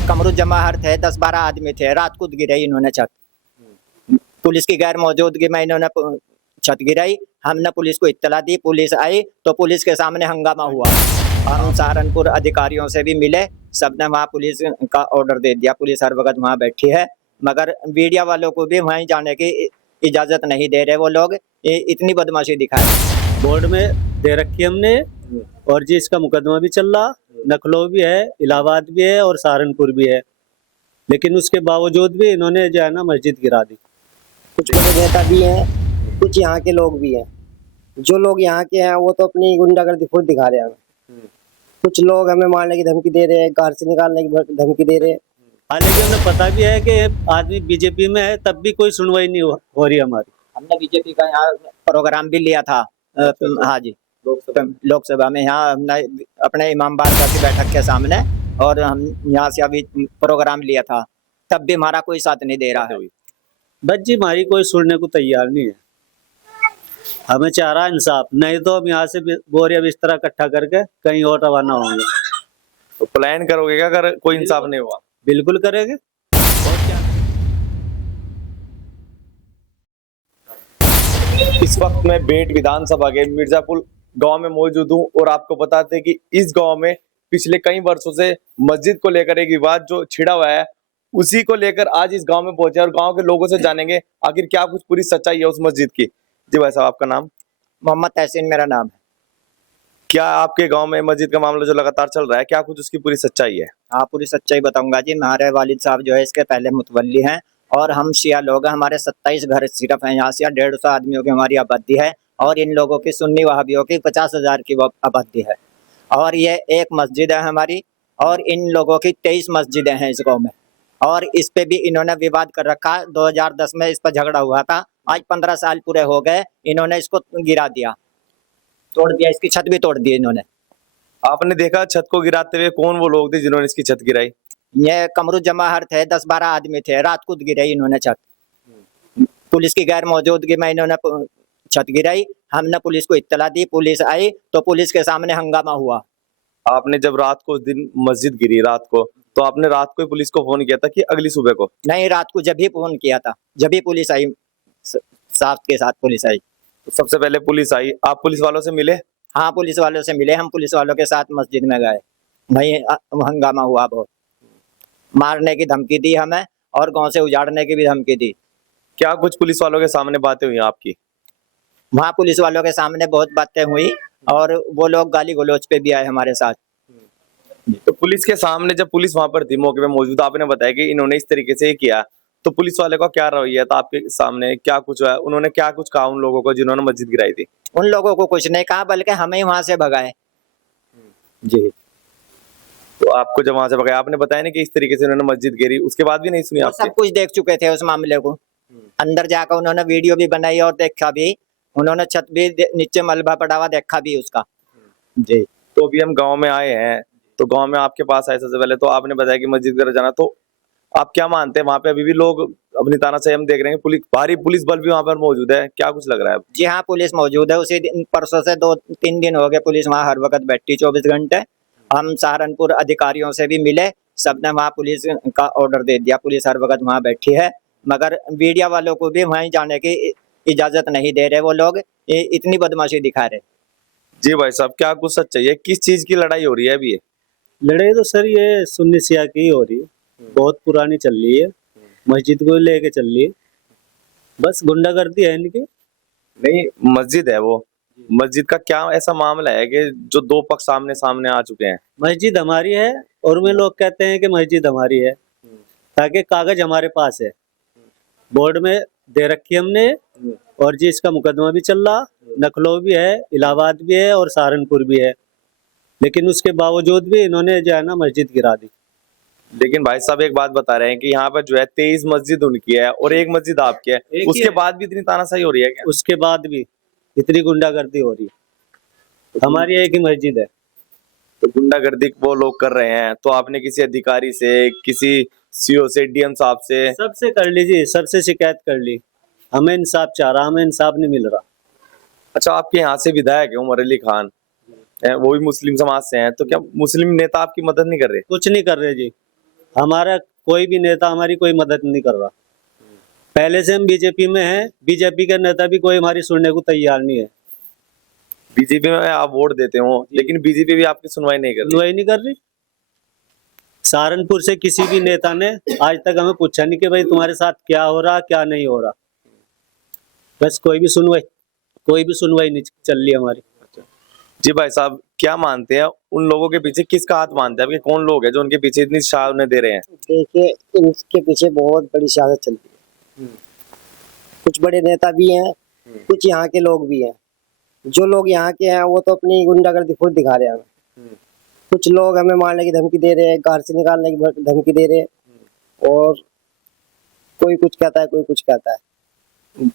कमरू जमाहर थे, 10-12 आदमी थे, रात को गिराई इन्होंने छत। पुलिस की गैर मौजूदगी में इन्होंने छत गिराई। हमने पुलिस को इत्तला दी, पुलिस आई तो पुलिस के सामने हंगामा हुआ। हम सहारनपुर अधिकारियों से भी मिले, सबने वहाँ पुलिस का ऑर्डर दे दिया, पुलिस हर वक्त वहाँ बैठी है, मगर मीडिया वालों को भी वहीं जाने की इजाजत नहीं दे रहे वो लोग। इतनी बदमाशी दिखाए। बोर्ड में दे रखी हमने, और जी इसका मुकदमा भी चल रहा, लखनऊ भी है, इलाहाबाद भी है और सहारनपुर भी है, लेकिन उसके बावजूद भी इन्होंने जो है ना मस्जिद गिरा दी। कुछ नेता भी हैं, कुछ यहाँ के लोग भी हैं। जो लोग यहाँ के हैं वो तो अपनी गुंडागर्दी खुद दिखा रहे हैं। कुछ लोग हमें मारने की धमकी दे रहे हैं, घर से निकालने की धमकी दे रहे हैं। हालांकि हमें पता भी है कि आदमी बीजेपी में है, तब भी कोई सुनवाई नहीं हो रही हमारी। हमने बीजेपी का यहाँ प्रोग्राम भी लिया था। हाँ जी, लोकसभा में यहाँ हमने अपने इमाम बारगाह की बैठक के सामने, और हम यहाँ से अभी प्रोग्राम लिया था, तब भी हमारा कोई साथ नहीं दे रहा है। बस जी हमारी कोई सुनने को तैयार नहीं है। हमें चाह रहा इंसाफ, नहीं तो हम यहाँ से बोरिया बिस्तरा इकट्ठा करके कहीं और रवाना होंगे। तो प्लान करोगे क्या अगर कोई इंसाफ नहीं हुआ? बिल्कुल करेंगे। इस वक्त मैं बेट विधानसभा के मिर्जापुर गांव में मौजूद हूं और आपको बताते हैं कि इस गांव में पिछले कई वर्षों से मस्जिद को लेकर एक विवाद जो छिड़ा हुआ है, उसी को लेकर आज इस गांव में पहुंचे और गांव के लोगों से जानेंगे आखिर क्या कुछ पूरी सच्चाई है उस मस्जिद की। जी भाई साहब, आपका नाम? मोहम्मद तहसीन मेरा नाम है। क्या आपके गांव में मस्जिद का मामला जो लगातार चल रहा है, क्या कुछ उसकी पूरी सच्चाई है? हाँ, पूरी सच्चाई बताऊंगा जी। हमारे वालिद साहब जो है इसके पहले मुतवल्ली हैं, और हम शिया लोग हैं। हमारे 27 घर सिर्फ हैं यहाँ से, 150 आदमियों की हमारी आबादी है, और इन लोगों की सुन्नी वहाबियों की 50,000 की आबादी है। और ये एक मस्जिद है हमारी, और इन लोगों की 23 मस्जिदें हैं इस गाँव में, और इस पे भी इन्होंने विवाद कर रखा। 2010 में इस पर झगड़ा हुआ था, आज 15 साल पूरे हो गए, इन्होंने इसको गिरा दिया, तोड़ दिया, इसकी छत भी तोड़ दी इन्होंने। आपने देखा छत को गिराते हुए? कौन वो लोग थे जिन्होंने इसकी छत गिराई? ये कमरू जमाहर थे, 10-12 आदमी थे, रात को गिराई इन्होंने छत। पुलिस की गैर मौजूदगी में इन्होंने छत गिराई। हमने पुलिस को इत्तला दी, पुलिस आई तो पुलिस के सामने हंगामा हुआ। आपने जब रात को उस दिन मस्जिद गिरी रात को, तो आपने रात को ही पुलिस को फोन किया था कि अगली सुबह को? नहीं, रात को जब भी फोन किया था, जब भी पुलिस आई, साथ के साथ पुलिस आई। तो सबसे पहले पुलिस आई, आप पुलिस वालों से मिले? हाँ, पुलिस वालों से मिले, हम पुलिस वालों के साथ मस्जिद में गए, वही हंगामा हुआ बहुत। मारने की धमकी दी हमें, और गांव से उजाड़ने की भी धमकी दी। क्या कुछ पुलिस वालों के सामने बातें हुई आपकी? वहाँ पुलिस वालों के सामने बहुत बातें हुई, और वो लोग गाली गलौज पे भी आए हमारे साथ। तो पुलिस के सामने जब पुलिस वहां पर थी, मौके पे मौजूद, आपने बताया कि इन्होंने इस तरीके से किया, तो पुलिस वाले का क्या रवैया था आपके सामने? क्या कुछ है, उन्होंने क्या कुछ कहा उन लोगों को जिन्होंने मस्जिद गिराई थी? उन लोगों को कुछ नहीं कहा, बल्कि हमें वहां से भगाए। जी। तो आपको जब वहां से भगाया, आपने बताया नहीं कि इस तरीके से उन्होंने मस्जिद गिरी, उसके बाद भी नहीं सुनी वो आपकी? सब कुछ देख चुके थे उस मामले को, अंदर जाकर उन्होंने वीडियो भी बनाई और देखा भी, उन्होंने छत भी नीचे मलबा पड़ा हुआ देखा भी उसका। जी। तो अभी हम गांव में आए हैं, तो गांव में आपके पास आए सबसे पहले, तो आपने बताया कि मस्जिद वगैरह जाना, तो आप क्या मानते हैं वहां पे अभी भी लोग अपनी तानाशाही हम देख रहे हैं, पुलिस भारी पुलिस बल भी वहां पर मौजूद है, क्या कुछ लग रहा है? जी हाँ, पुलिस मौजूद है। उसी दिन परसों से 2-3 दिन हो गए पुलिस वहाँ हर वक्त बैठी 24 घंटे। हम सहारनपुर अधिकारियों से भी मिले, सबने वहाँ पुलिस का ऑर्डर दे दिया, पुलिस हर वक्त वहाँ बैठी है, मगर मीडिया वालों को भी वहीं जाने की इजाजत नहीं दे रहे वो लोग। इतनी बदमाशी दिखा रहे। जी भाई साहब, क्या कुछ सच चाहिए? किस चीज की लड़ाई हो रही है अभी? लड़ाई तो सर ये सुन्नी शिया की ही हो रही है, बहुत पुरानी चल रही है, मस्जिद को लेके चल रही है, बस गुंडागर्दी है इनकी। नहीं, मस्जिद है वो, मस्जिद का क्या ऐसा मामला है कि जो दो पक्ष सामने सामने आ चुके हैं? मस्जिद हमारी है, और वे लोग कहते हैं कि मस्जिद हमारी है, ताकि कागज हमारे पास है, बोर्ड में दे रखी हमने, और जी इसका मुकदमा भी चल रहा, लखनऊ भी है, इलाहाबाद भी है और सहारनपुर भी है, लेकिन उसके बावजूद भी इन्होंने जो है ना मस्जिद गिरा दी। लेकिन भाई साहब एक बात बता रहे हैं कि यहाँ पर जो है 23 मस्जिद उनकी है और एक मस्जिद आपकी है, उसके बाद भी इतनी तानाशाही हो रही है क्या? उसके बाद भी इतनी गुंडागर्दी हो रही है। हमारी एक ही मस्जिद है। तो गुंडागर्दी वो लोग कर रहे हैं, तो आपने किसी अधिकारी से, किसी सीओ से, डीएम साहब से? सबसे कर लीजिए, सबसे शिकायत कर ली, हमें इंसाफ चाह रहा, हमें इंसाफ नहीं मिल रहा। अच्छा, आपके यहाँ से विधायक है उमर अली खान, वो भी मुस्लिम समाज से हैं, तो क्या मुस्लिम नेता आपकी मदद नहीं कर रहे? कुछ नहीं कर रहे जी, हमारा कोई भी नेता हमारी कोई मदद नहीं कर रहा। पहले से हम बीजेपी में हैं, बीजेपी के नेता भी कोई हमारी सुनने को तैयार नहीं है। बीजेपी में आप वोट देते हो, लेकिन बीजेपी भी आपकी सुनवाई नहीं कर रही। सुनवाई नहीं कर रही। सहारनपुर से किसी भी नेता ने आज तक हमें पूछा नहीं कि भाई तुम्हारे साथ क्या हो रहा क्या नहीं हो रहा। बस कोई भी सुनवाई नहीं चल रही हमारी। जी भाई साहब, क्या मानते हैं उन लोगों के पीछे किसका हाथ मानते हैं, कौन लोग हैं जो उनके पीछे इतनी शाह उन्हें दे रहे हैं? देखिए, इनके पीछे बहुत बड़ी सियासत चलती है। कुछ बड़े नेता भी हैं, कुछ यहाँ के लोग भी हैं। जो लोग यहाँ के हैं वो तो अपनी गुंडागर्दी खुद दिखा रहे हैं। कुछ लोग हमें मारने की धमकी दे रहे हैं, घर से निकालने की धमकी दे रहे हैं, और कोई कुछ कहता है, कोई कुछ कहता है।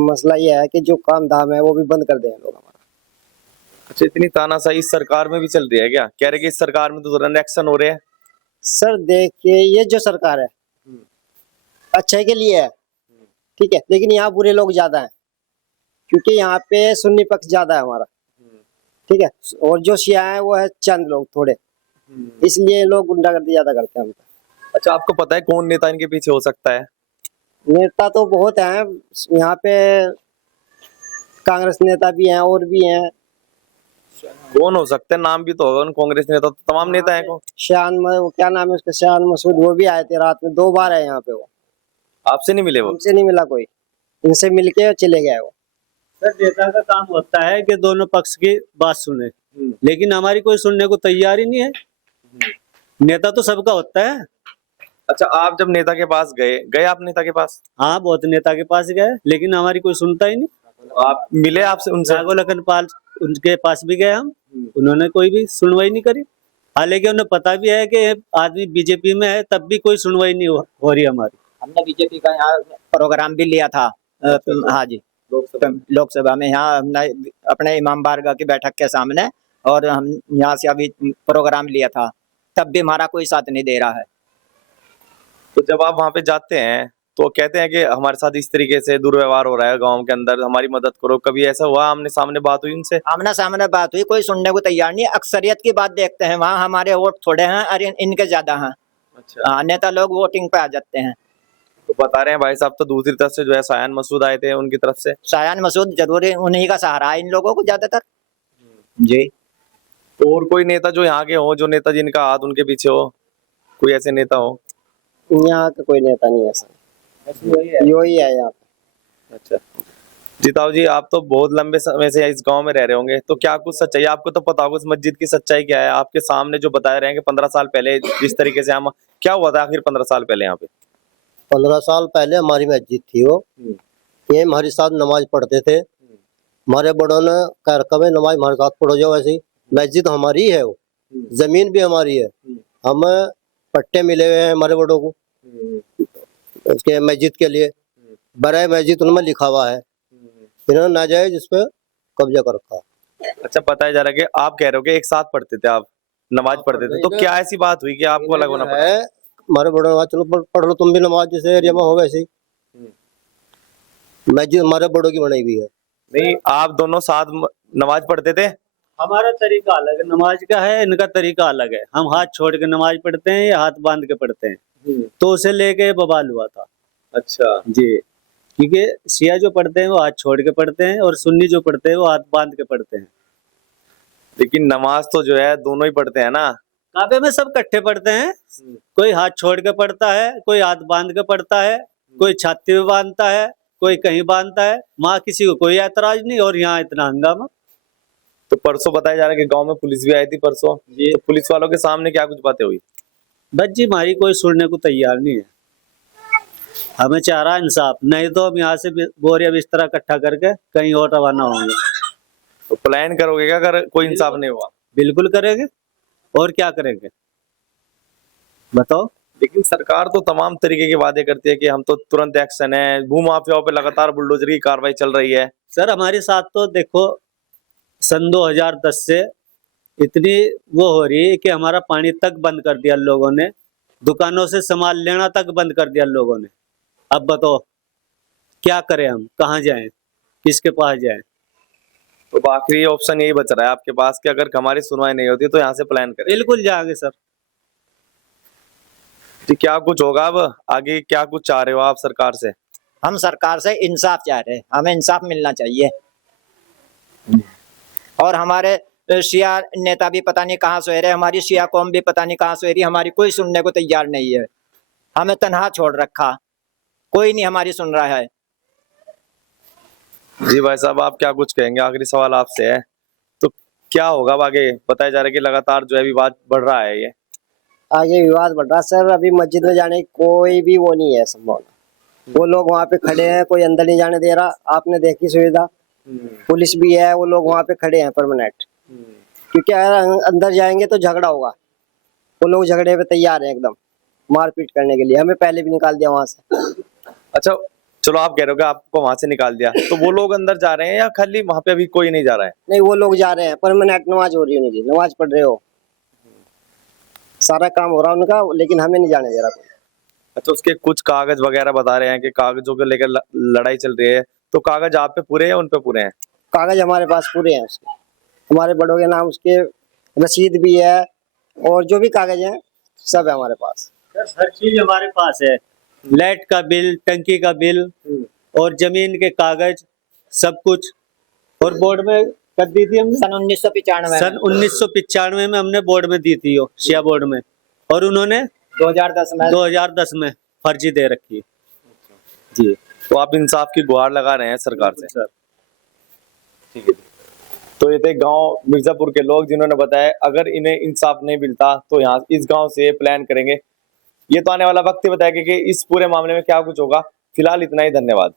मसला ये है कि जो काम धाम है वो भी बंद कर दें लोग हमारा। अच्छा, इतनी तानाशाही इस सरकार में भी चल रही है क्या? कह रहे कि इस सरकार में तो तुरंत एक्शन हो रहे हैं। सर देखिए, ये जो सरकार है अच्छे के लिए है, ठीक है, लेकिन यहाँ बुरे लोग ज्यादा हैं, क्योंकि यहाँ पे सुन्नी पक्ष ज्यादा है हमारा, ठीक है, और जो शिया है वो है चंद लोग थोड़े, इसलिए लोग गुंडागर्दी ज्यादा करते हैं। अच्छा, आपको पता है कौन नेता इनके पीछे हो सकता है? नेता तो बहुत हैं यहाँ पे, कांग्रेस नेता भी हैं और भी हैं। कौन हो सकते हैं? नाम भी तो होगा उन कांग्रेस नेता, तो तमाम नेता हैं को। वो क्या नाम है उसका, शान मसूद, वो भी आए थे रात में 2 बार है यहाँ पे। वो आपसे नहीं मिले? वो हमसे नहीं मिला कोई, इनसे मिलके चले गए वो। सर नेता का काम होता है कि दोनों पक्ष की बात सुने, लेकिन हमारी कोई सुनने को तैयार ही नहीं है। नेता तो सबका होता है। अच्छा, आप जब नेता के पास गए आप नेता के पास? हाँ, बहुत नेता के पास गए, लेकिन हमारी कोई सुनता ही नहीं। आप मिले आपसे उनसे? राघव लखन पाल उनके पास भी गए हम, उन्होंने कोई भी सुनवाई नहीं करी। हालांकि उन्हें पता भी है कि आदमी बीजेपी में है, तब भी कोई सुनवाई नहीं हो रही हमारी। हमने बीजेपी का यहाँ प्रोग्राम भी लिया था। हाँ जी, लोकसभा में यहाँ हमने अपने इमाम बारगाह की बैठक के सामने, और हम यहाँ से अभी प्रोग्राम लिया था, तब भी हमारा कोई साथ नहीं दे रहा है। तो जब आप वहां पे जाते हैं तो कहते हैं कि हमारे साथ इस तरीके से दुर्व्यवहार हो रहा है गांव के अंदर, हमारी मदद करो, कभी ऐसा हुआ आमने सामने बात हुई उनसे? आमना सामने बात हुई, कोई सुनने को तैयार नहीं। अक्सरियत की बात देखते हैं, वहाँ हमारे वोट थोड़े हैं और इनके ज्यादा हैं। अच्छा, नेता लोग वोटिंग पे आ जाते हैं। तो बता रहे हैं भाई साहब, तो दूसरी तरफ से जो है शायान मसूद आए थे, उनकी तरफ से। शायान मसूद जरूरी उन्हीं का सहारा है इन लोगों को ज्यादातर। जी, तो और कोई नेता जो यहाँ के हो, जो नेता जिनका हाथ उनके पीछे हो, कोई ऐसे नेता हो? यहाँ का कोई नेता नहीं है सर, यही है यहाँ पे। अच्छा जीताओ जी, आप तो बहुत लंबे समय से इस गांव में रह रहे होंगे, तो क्या कुछ सच्चाई आपको तो पता होगा इस मस्जिद की सच्चाई क्या है? आपके सामने जो बता रहे हैं कि 15 साल पहले जिस तरीके से हम, क्या हुआ था आखिर 15 साल पहले यहाँ पे? 15 साल पहले हमारी मस्जिद थी वो, ये हमारे साथ नमाज पढ़ते थे। हमारे बड़ों ने कह रखा है नमाज हमारे साथ पढ़ो जाओ। ऐसी मस्जिद हमारी है, वो जमीन भी हमारी है, हमें पट्टे मिले हुए हैं हमारे बड़ों को उसके मस्जिद के लिए। बराए मस्जिद उनमें लिखा हुआ है, इन्होंने नाजायज इस पे कब्जा कर रखा। अच्छा, बताया जा रहा है कि आप कह रहे हो कि एक साथ पढ़ते थे, आप नमाज पढ़ते थे, तो क्या ऐसी बात हुई कि आपको अलग होना पड़ा? है हमारे बड़ों ने कहा चलो पढ़ लो तुम भी नमाज, जैसे एरिया में हो वैसे ही मस्जिद हमारे बड़ों की बनाई हुई है। नहीं, आप दोनों साथ नमाज पढ़ते थे? हमारा तरीका अलग है नमाज का है, इनका तरीका अलग है। हम हाथ छोड़ के नमाज पढ़ते हैं या हाथ बांध के पढ़ते हैं, तो उसे लेके बवाल हुआ था। अच्छा जी, क्योंकि शिया जो पढ़ते हैं वो हाथ छोड़ के पढ़ते हैं, और सुन्नी जो पढ़ते हैं वो हाथ बांध के पढ़ते हैं। लेकिन नमाज तो जो है दोनों ही पढ़ते हैं ना? काबे में सब इकट्ठे पढ़ते हैं, कोई हाथ छोड़ के पढ़ता है, कोई हाथ बांध के पढ़ता है, कोई छाती में बांधता है, कोई कहीं बांधता है। वहाँ किसी को कोई ऐतराज नहीं, और यहाँ इतना हंगामा। तो परसों बताया जा रहा है कि गांव में पुलिस भी आई थी परसों, तो पुलिस वालों के सामने क्या कुछ बातें हुई? बस जी, हमारी कोई सुनने को तैयार नहीं है। हमें चाह रहा इंसाफ, नहीं तो हम यहाँ से बोरिया बिस्तरा इकट्ठा करके कहीं और रवाना होंगे। तो प्लान करोगे क्या अगर कोई इंसाफ नहीं हुआ? बिल्कुल करेंगे, और क्या करेंगे बताओ। लेकिन सरकार तो तमाम तरीके के वादे करती है कि हम तो तुरंत एक्शन है, भूमाफियाओं पे लगातार बुलडोजर की कार्रवाई चल रही है। सर हमारे साथ तो देखो सन 2010 से इतनी वो हो रही है कि हमारा पानी तक बंद कर दिया लोगों ने, दुकानों से सामान लेना तक बंद कर दिया लोगों ने। अब बताओ क्या करें, हम कहाँ जाएं, किसके पास जाएं? तो आखिरी ऑप्शन यही बच रहा है आपके पास कि अगर हमारी सुनवाई नहीं होती तो यहाँ से प्लान करें। बिल्कुल जाएंगे सर। जी क्या कुछ होगा अब आगे, क्या कुछ चाह रहे हो आप सरकार से? हम सरकार से इंसाफ चाह रहे हैं, हमें इंसाफ मिलना चाहिए। और हमारे शिया नेता भी पता नहीं कहाँ सोए रहे, हमारी शिया कौम भी पता नहीं कहाँ सोए रही, हमारी कोई सुनने को तैयार नहीं है। हमें तनहा छोड़ रखा, कोई नहीं हमारी सुन रहा है। जी भाई साहब, आप क्या कुछ कहेंगे? आखिरी सवाल आपसे है, तो क्या होगा अब आगे? बताया जा रहा है कि लगातार जो है विवाद बढ़ रहा है ये। आगे विवाद बढ़ रहा सर। अभी मस्जिद में जाने की कोई भी वो नहीं है संभावना। वो लोग वहाँ पे खड़े हैं, कोई अंदर नहीं जाने दे रहा। आपने देखी सुविधा, पुलिस भी है, वो लोग वहाँ पे खड़े हैं परमानेंट। क्योंकि अगर अंदर जाएंगे तो झगड़ा होगा। वो लोग झगड़े पे तैयार हैं एकदम, मारपीट करने के लिए। हमें पहले भी निकाल दिया वहाँ से। अच्छा चलो, आप कह रहे हो कि आपको वहां से निकाल दिया, तो वो लोग अंदर जा रहे हैं या खाली वहां पे अभी कोई नहीं जा रहा है? नहीं, वो लोग जा रहे हैं, परमानेंट नमाज हो रही है उनकी, नमाज पढ़ रहे हो, सारा काम हो रहा है उनका, लेकिन हमें नहीं जाने दे रहा कोई। अच्छा, उसके कुछ कागज वगैरह बता रहे हैं कि कागजों को लेकर लड़ाई चल रही है, तो कागज आप पे पूरे हैं उन पे पूरे हैं? कागज हमारे पास पूरे हैं उसके, हमारे बड़ों के नाम, उसके रसीद भी है, और जो भी कागज हैं सब है हमारे पास। हर चीज हमारे पास है, लाइट का बिल, टंकी का बिल और जमीन के कागज सब कुछ। और बोर्ड में कर दी थी हमने सन 1995 सन 1995 में हमने बोर्ड में दी थी, वो शिया बोर्ड में, और उन्होंने 2010 में फर्जी दे रखी है। जी, तो आप इंसाफ की गुहार लगा रहे हैं सरकार से? सर ठीक है। तो ये थे गांव मिर्जापुर के लोग जिन्होंने बताया अगर इन्हें इंसाफ नहीं मिलता तो यहाँ इस गांव से प्लान करेंगे। ये तो आने वाला वक्त ही बताएगा कि इस पूरे मामले में क्या कुछ होगा। फिलहाल इतना ही, धन्यवाद।